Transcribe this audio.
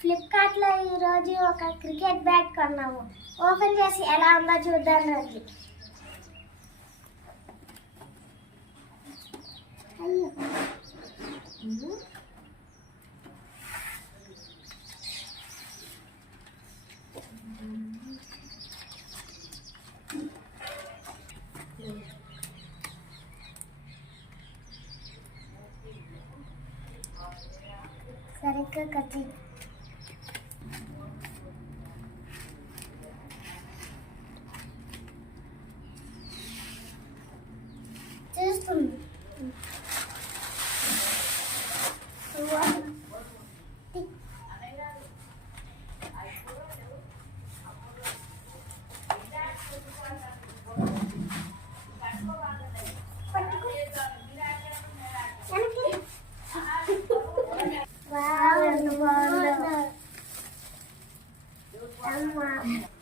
ఫ్లిప్కార్ట్లో ఈరోజు ఒక క్రికెట్ బ్యాట్ కొన్నాము. ఓపెన్ చేసి ఎలా ఉందో చూద్దాం. రోజు సరిగ్గా కట్టి చూస్తుంది. Wow,